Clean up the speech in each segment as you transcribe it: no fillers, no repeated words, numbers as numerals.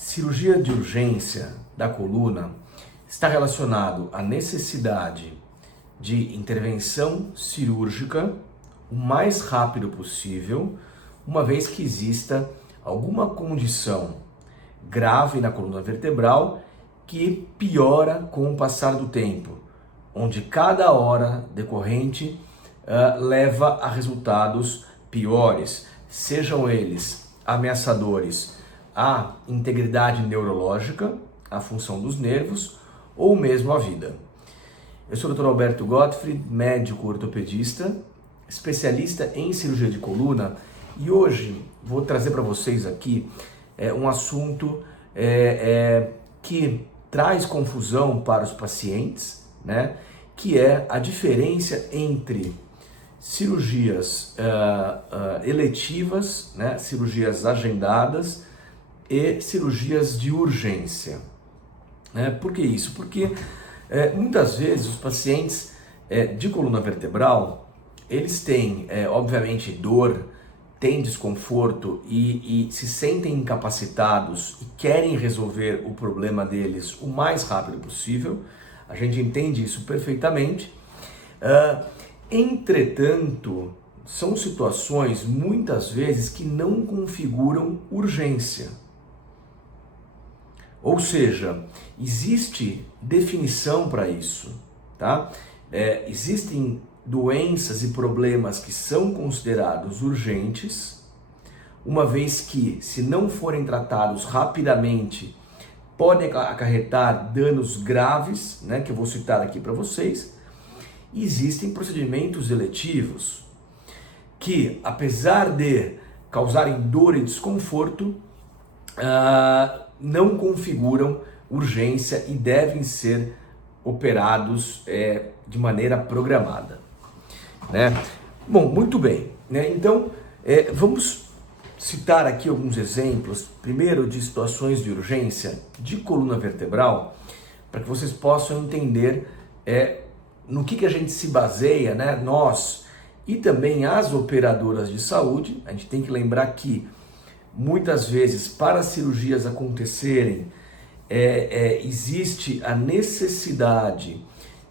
Cirurgia de urgência da coluna está relacionado à necessidade de intervenção cirúrgica o mais rápido possível, uma vez que exista alguma condição grave na coluna vertebral que piora com o passar do tempo, onde cada hora decorrente leva a resultados piores, sejam eles ameaçadores à integridade neurológica, à função dos nervos ou mesmo à vida. Eu sou o Dr. Alberto Gottfried, médico ortopedista, especialista em cirurgia de coluna, e hoje vou trazer para vocês aqui um assunto que traz confusão para os pacientes, né? Que é a diferença entre cirurgias eletivas, né? Cirurgias agendadas e cirurgias de urgência. Por que isso? Porque muitas vezes os pacientes de coluna vertebral, eles têm, obviamente, dor, têm desconforto e se sentem incapacitados e querem resolver o problema deles o mais rápido possível. A gente entende isso perfeitamente. Entretanto, são situações muitas vezes que não configuram urgência. Ou seja, existe definição para isso, tá? Existem doenças e problemas que são considerados urgentes, uma vez que, se não forem tratados rapidamente, podem acarretar danos graves, né, que eu vou citar aqui para vocês. E existem procedimentos eletivos que, apesar de causarem dor e desconforto, não configuram urgência e devem ser operados de maneira programada, né? Bom, muito bem, né? Então, vamos citar aqui alguns exemplos, primeiro de situações de urgência de coluna vertebral, para que vocês possam entender no que a gente se baseia, né? Nós e também as operadoras de saúde. A gente tem que lembrar que muitas vezes, para as cirurgias acontecerem, existe a necessidade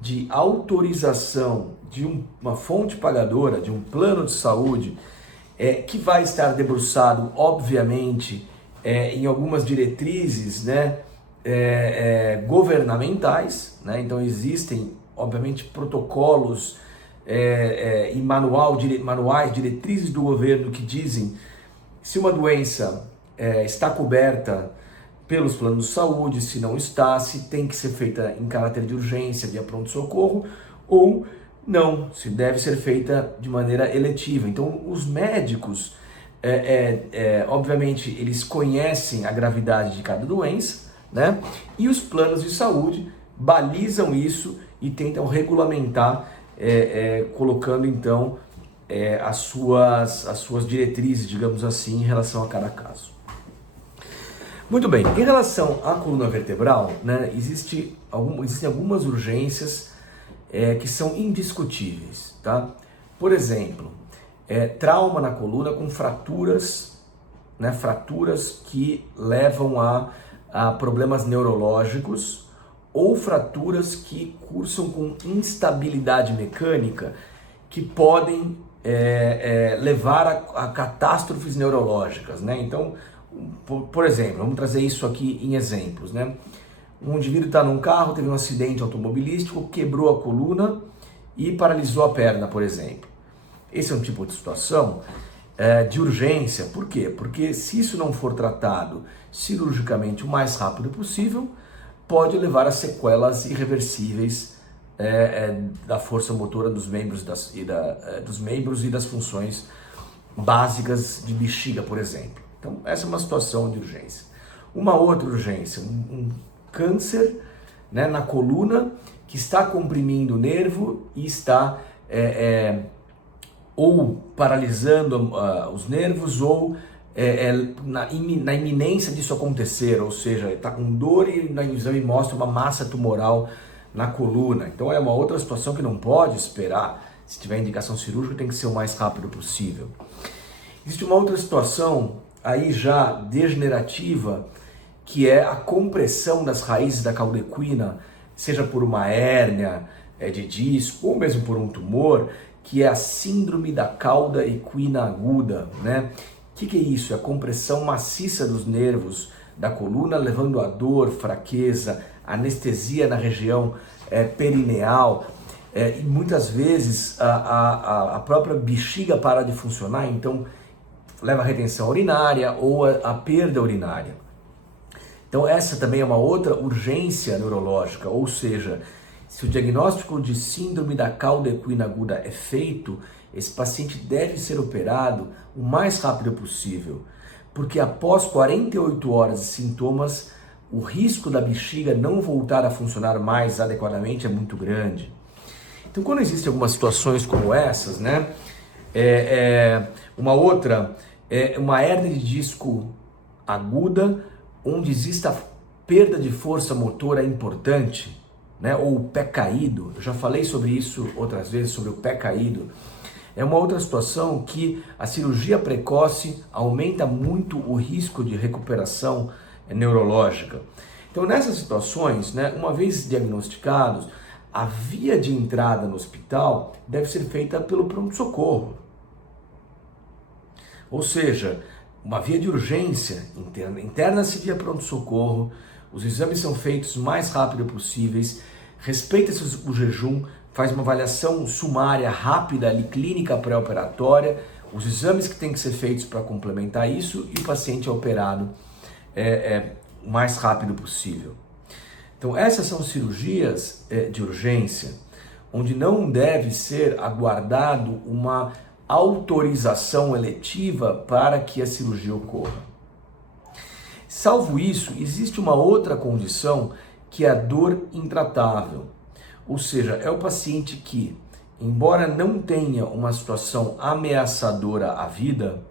de autorização de uma fonte pagadora, de um plano de saúde, que vai estar debruçado, obviamente, em algumas diretrizes, né, governamentais, né? Então existem, obviamente, protocolos e manuais, diretrizes do governo que dizem se uma doença está coberta pelos planos de saúde, se não está, se tem que ser feita em caráter de urgência, via pronto-socorro, ou não, se deve ser feita de maneira eletiva. Então, os médicos, obviamente, eles conhecem a gravidade de cada doença, né? E os planos de saúde balizam isso e tentam regulamentar, colocando, então, as suas diretrizes, digamos assim, em relação a cada caso. Muito bem, em relação à coluna vertebral, né, existem algumas urgências que são indiscutíveis, tá? Por exemplo, trauma na coluna com fraturas, né, fraturas que levam a problemas neurológicos, ou fraturas que cursam com instabilidade mecânica que podem levar a catástrofes neurológicas, né? Então, por exemplo, vamos trazer isso aqui em exemplos, né? Um indivíduo está num carro, teve um acidente automobilístico, quebrou a coluna e paralisou a perna, por exemplo. Esse é um tipo de situação de urgência. Por quê? Porque se isso não for tratado cirurgicamente o mais rápido possível, pode levar a sequelas irreversíveis da força motora dos membros dos membros e das funções básicas de bexiga, por exemplo. Então, essa é uma situação de urgência. Uma outra urgência, um câncer, né, na coluna, que está comprimindo o nervo e está ou paralisando os nervos, ou na iminência disso acontecer, ou seja, está com dor e no exame mostra uma massa tumoral na coluna. Então é uma outra situação que não pode esperar. Se tiver indicação cirúrgica, tem que ser o mais rápido possível. Existe uma outra situação aí já degenerativa, que é a compressão das raízes da cauda equina, seja por uma hérnia de disco ou mesmo por um tumor, que é a síndrome da cauda equina aguda, né? O que é isso? É a compressão maciça dos nervos da coluna, levando a dor, fraqueza, anestesia na região perineal, e muitas vezes a própria bexiga para de funcionar, então leva a retenção urinária ou a perda urinária. Então essa também é uma outra urgência neurológica, ou seja, se o diagnóstico de síndrome da cauda equina aguda é feito, esse paciente deve ser operado o mais rápido possível, porque após 48 horas de sintomas, o risco da bexiga não voltar a funcionar mais adequadamente é muito grande. Então, quando existem algumas situações como essas, né, uma outra é uma hérnia de disco aguda, onde exista perda de força motora importante, né, ou o pé caído. Eu já falei sobre isso outras vezes, sobre o pé caído. É uma outra situação que a cirurgia precoce aumenta muito o risco de recuperação neurológica. Então, nessas situações, né, uma vez diagnosticados, a via de entrada no hospital deve ser feita pelo pronto-socorro. Ou seja, uma via de urgência interna. Interna-se via pronto-socorro, os exames são feitos o mais rápido possíveis, respeita-se o jejum, faz uma avaliação sumária, rápida, ali, clínica pré-operatória, os exames que têm que ser feitos para complementar isso e o paciente é operado o mais rápido possível. Então essas são cirurgias de urgência, onde não deve ser aguardado uma autorização eletiva para que a cirurgia ocorra. Salvo isso, existe uma outra condição que é a dor intratável. Ou seja, é o paciente que, embora não tenha uma situação ameaçadora à vida,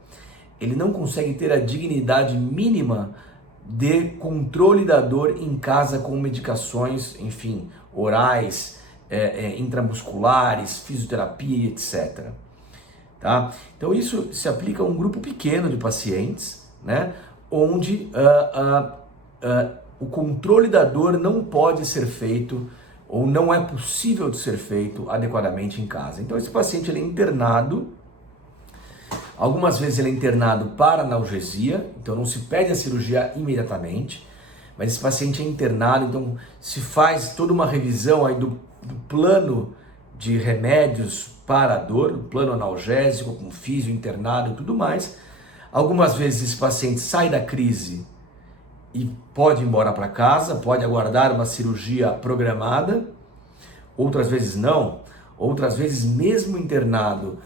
ele não consegue ter a dignidade mínima de controle da dor em casa com medicações, enfim, orais, intramusculares, fisioterapia, etc. Tá? Então isso se aplica a um grupo pequeno de pacientes, né, onde o controle da dor não pode ser feito ou não é possível de ser feito adequadamente em casa. Então esse paciente ele é internado, algumas vezes ele é internado para analgesia, então não se pede a cirurgia imediatamente, mas esse paciente é internado, então se faz toda uma revisão aí do plano de remédios para a dor, o plano analgésico, com físio, internado e tudo mais. Algumas vezes esse paciente sai da crise e pode ir embora para casa, pode aguardar uma cirurgia programada, outras vezes não, outras vezes mesmo internado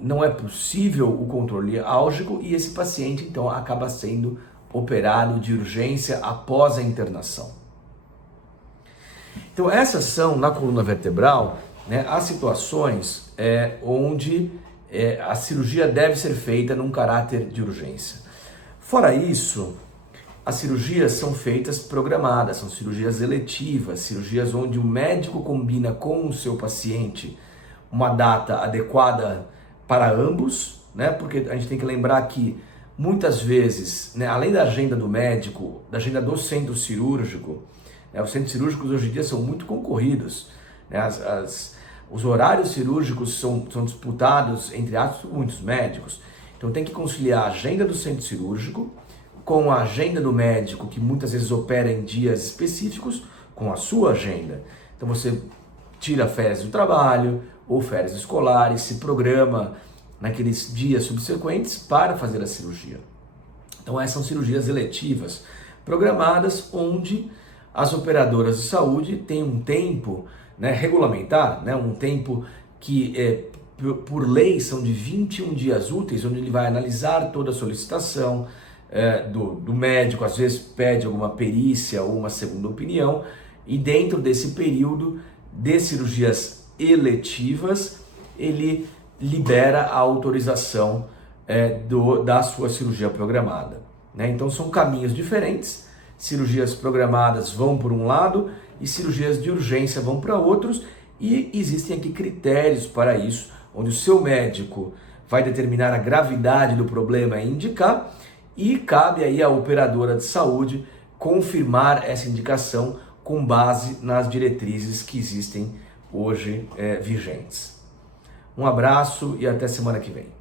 não é possível o controle álgico e esse paciente então acaba sendo operado de urgência após a internação. Então essas são, na coluna vertebral, né, as situações onde a cirurgia deve ser feita num caráter de urgência. Fora isso, as cirurgias são feitas programadas, são cirurgias eletivas, cirurgias onde o médico combina com o seu paciente uma data adequada para ambos, né? Porque a gente tem que lembrar que muitas vezes, né, além da agenda do médico, da agenda do centro cirúrgico, né, os centros cirúrgicos hoje em dia são muito concorridos, né? Os horários cirúrgicos são disputados, entre aspas, por muitos médicos. Então tem que conciliar a agenda do centro cirúrgico com a agenda do médico, que muitas vezes opera em dias específicos, com a sua agenda. Então você tira férias do trabalho ou férias escolares, se programa naqueles dias subsequentes para fazer a cirurgia. Então essas são cirurgias eletivas, programadas, onde as operadoras de saúde têm um tempo, né, regulamentar, né, um tempo que por lei são de 21 dias úteis, onde ele vai analisar toda a solicitação do médico, às vezes pede alguma perícia ou uma segunda opinião, e dentro desse período de cirurgias eletivas, ele libera a autorização da sua cirurgia programada, né? Então são caminhos diferentes, cirurgias programadas vão por um lado e cirurgias de urgência vão para outros, e existem aqui critérios para isso, onde o seu médico vai determinar a gravidade do problema e indicar, e cabe aí à operadora de saúde confirmar essa indicação com base nas diretrizes que existem hoje vigentes. Um abraço e até semana que vem.